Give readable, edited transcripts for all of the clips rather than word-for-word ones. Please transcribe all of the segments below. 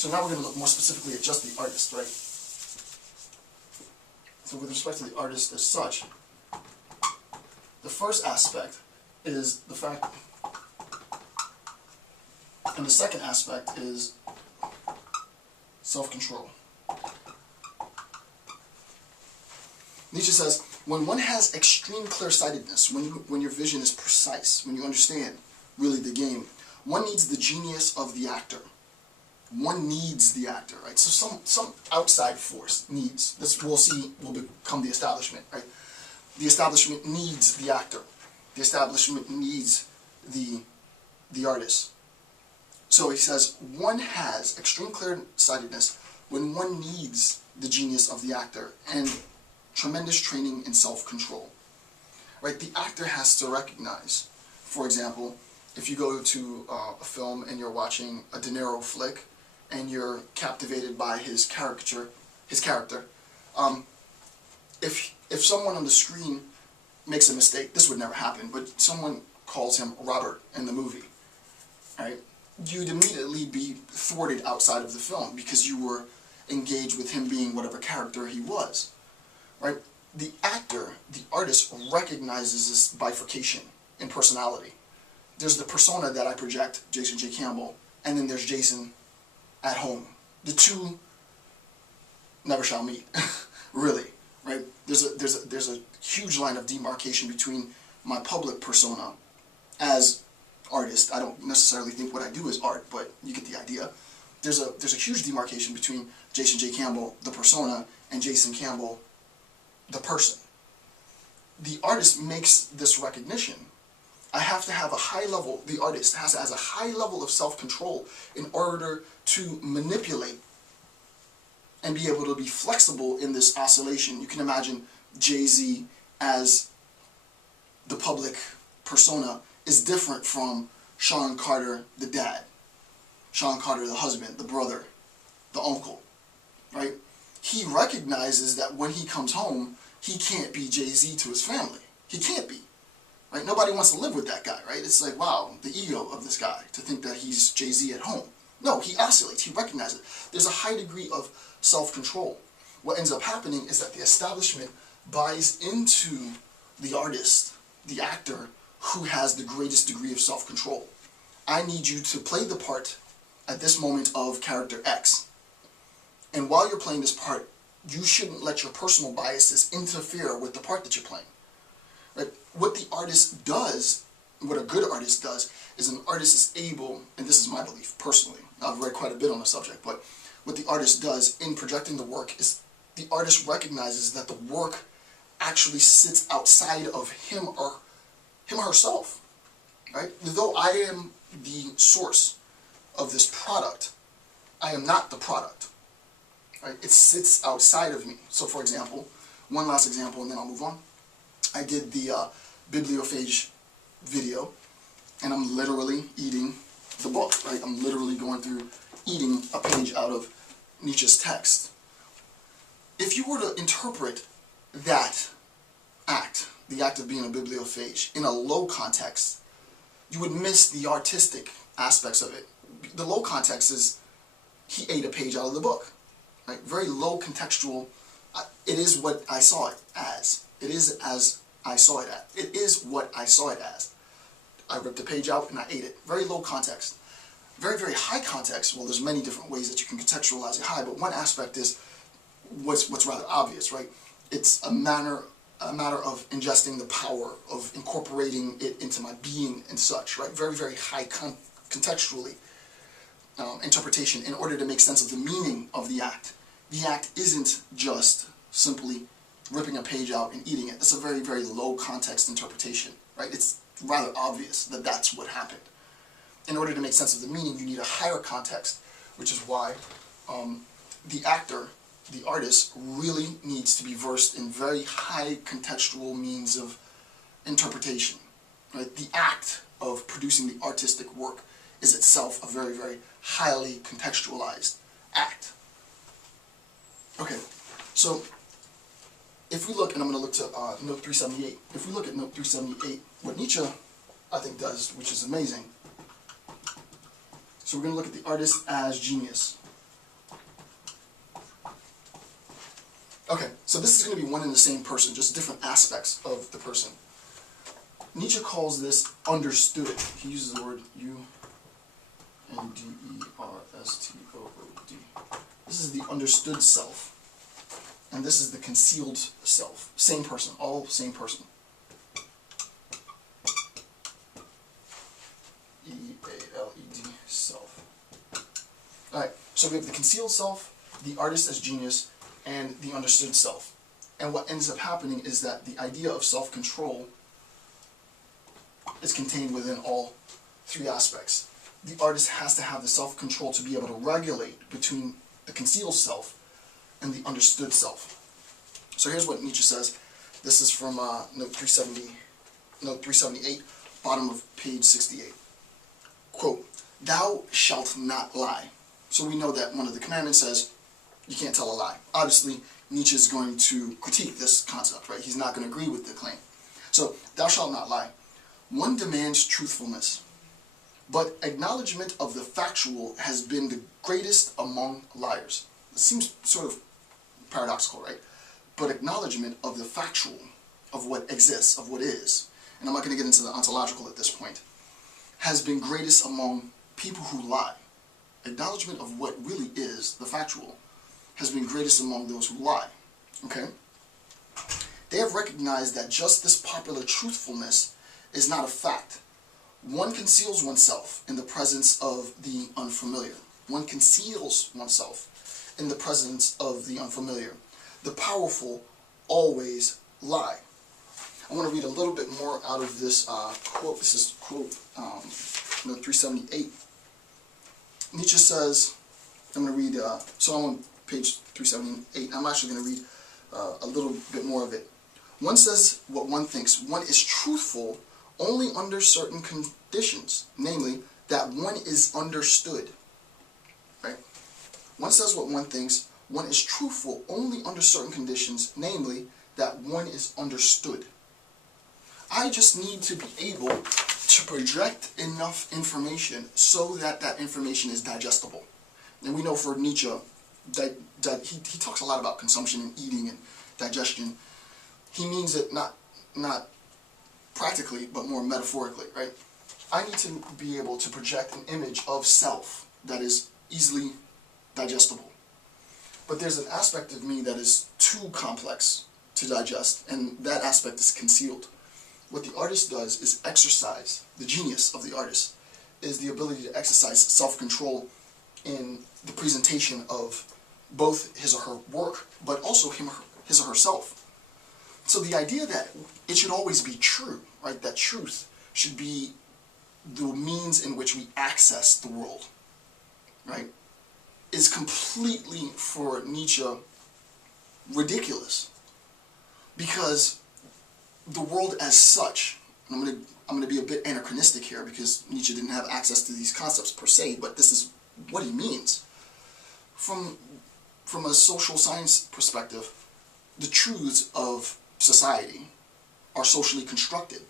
So now we're going to look more specifically at just the artist, right? So with respect to the artist as such, the first aspect is the fact, and the second aspect is self-control. Nietzsche says, when one has extreme clear-sightedness, when your vision is precise, when you understand really the game, one needs the genius of the actor. One needs the actor, right? So some outside force needs, this we'll see will become the establishment, right? The establishment needs the actor. The establishment needs the artist. So he says, one has extreme clear-sightedness when one needs the genius of the actor and tremendous training in self-control. Right? The actor has to recognize, for example, if you go to a film and you're watching a De Niro flick and you're captivated by his character, if someone on the screen makes a mistake, this would never happen, but someone calls him Robert in the movie, right? You'd immediately be thwarted outside of the film because you were engaged with him being whatever character he was, right? The actor, the artist, recognizes this bifurcation in personality. There's the persona that I project, Jason J. Campbell, and then there's Jason at home. The two never shall meet, really, right? There's a huge line of demarcation between my public persona as artist. I don't necessarily think what I do is art, but you get the idea. There's a huge demarcation between Jason J. Campbell, the persona, and Jason Campbell, the person. The artist makes this recognition. I have to have a high level, the artist has a high level of self-control in order to manipulate and be able to be flexible in this oscillation. You can imagine Jay-Z as the public persona is different from Sean Carter, the dad, Sean Carter, the husband, the brother, the uncle, right? He recognizes that when he comes home, he can't be Jay-Z to his family. He can't be. Right? Nobody wants to live with that guy, right? It's like, wow, the ego of this guy to think that he's Jay-Z at home. No, he oscillates, he recognizes it. There's a high degree of self-control. What ends up happening is that the establishment buys into the artist, the actor, who has the greatest degree of self-control. I need you to play the part at this moment of character X. And while you're playing this part, you shouldn't let your personal biases interfere with the part that you're playing. Right? What the artist does, what a good artist does, is an artist is able, and this is my belief personally, I've read quite a bit on the subject, but what the artist does in projecting the work is the artist recognizes that the work actually sits outside of him or herself. Right? Though I am the source of this product, I am not the product. Right? It sits outside of me. So for example, one last example and then I'll move on. I did the bibliophage video, and I'm literally eating the book, right? I'm literally going through eating a page out of Nietzsche's text. If you were to interpret that act, the act of being a bibliophage, in a low context, you would miss the artistic aspects of it. The low context is he ate a page out of the book, right? Very low contextual. It is what I saw it as. It is as I saw it as. It is what I saw it as. I ripped the page out and I ate it. Very low context. Very, very high context. Well, there's many different ways that you can contextualize it high, but one aspect is what's rather obvious, right? It's a matter of ingesting the power, of incorporating it into my being and such, right? Very, very high contextually interpretation in order to make sense of the meaning of the act. The act isn't just simply ripping a page out and eating it. It's a very, very low context interpretation, right? It's rather obvious that that's what happened. In order to make sense of the meaning, you need a higher context, which is why the actor, the artist, really needs to be versed in very high contextual means of interpretation. Right? The act of producing the artistic work is itself a very, very highly contextualized act. Okay, so if we look, and I'm going to look to note 378, if we look at note 378, what Nietzsche, I think, does, which is amazing, so we're going to look at the artist as genius. Okay, so this is going to be one and the same person, just different aspects of the person. Nietzsche calls this understood. He uses the word U-N-D-E-R-S-T-O-O-D. This is the understood self. And this is the concealed self. Same person, all same person. E-A-L-E-D, self. Alright, so we have the concealed self, the artist as genius, and the understood self. And what ends up happening is that the idea of self-control is contained within all three aspects. The artist has to have the self-control to be able to regulate between the concealed self and the understood self. So here's what Nietzsche says. This is from note 378, bottom of page 68. Quote, "Thou shalt not lie." So we know that one of the commandments says you can't tell a lie. Obviously, Nietzsche is going to critique this concept, right? He's not going to agree with the claim. So, "Thou shalt not lie. One demands truthfulness, but acknowledgement of the factual has been the greatest among liars." It seems sort of paradoxical, right? But acknowledgement of the factual, of what exists, of what is, and I'm not going to get into the ontological at this point, has been greatest among people who lie. Acknowledgement of what really is, the factual, has been greatest among those who lie. Okay? They have recognized that just this popular truthfulness is not a fact. One conceals oneself in the presence of the unfamiliar. One conceals oneself in the presence of the unfamiliar. The powerful always lie. I want to read a little bit more out of this quote. This is quote note 378. Nietzsche says, I'm going to read, so I'm on page 378. I'm actually going to read a little bit more of it. One says what one thinks. One is truthful only under certain conditions, namely, that one is understood. Right? One says what one thinks. One is truthful only under certain conditions, namely, that one is understood. I just need to be able to project enough information so that that information is digestible. And we know for Nietzsche, he talks a lot about consumption and eating and digestion. He means it not practically, but more metaphorically, right? I need to be able to project an image of self that is easily digestible. But there's an aspect of me that is too complex to digest, and that aspect is concealed. What the artist does is exercise, the genius of the artist is the ability to exercise self-control in the presentation of both his or her work, but also his or herself. So the idea that it should always be true, right, that truth should be the means in which we access the world, right, is completely, for Nietzsche, ridiculous. Because the world as such, I'm going to be a bit anachronistic here because Nietzsche didn't have access to these concepts per se, but this is what he means. From a social science perspective, the truths of society are socially constructed.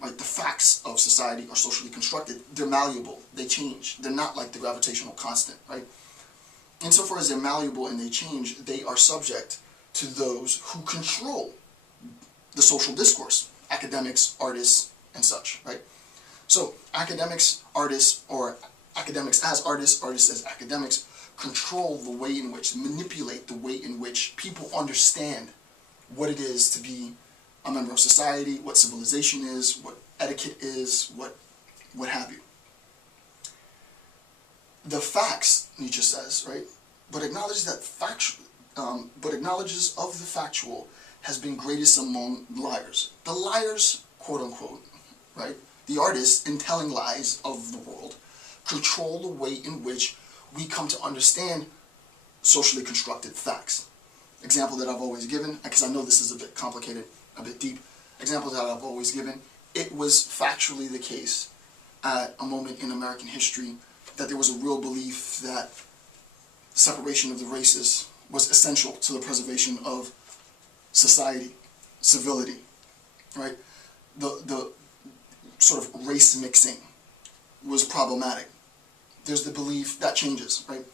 Right? The facts of society are socially constructed. They're malleable. They change. They're not like the gravitational constant, right? Insofar as they're malleable and they change, they are subject to those who control the social discourse, academics, artists, and such, right? So academics, artists, or academics as artists, artists as academics, control the way in which, manipulate the way in which people understand what it is to be a member of society, what civilization is, what etiquette is, what have you. The facts, Nietzsche says, right, but acknowledges of the factual has been greatest among liars. The liars, quote unquote, right, the artists in telling lies of the world, control the way in which we come to understand socially constructed facts. Example that I've always given, because I know this is a bit complicated, a bit deep, example that I've always given, it was factually the case at a moment in American history that there was a real belief that separation of the races was essential to the preservation of society, civility, right? The sort of race mixing was problematic. There's the belief that changes, right?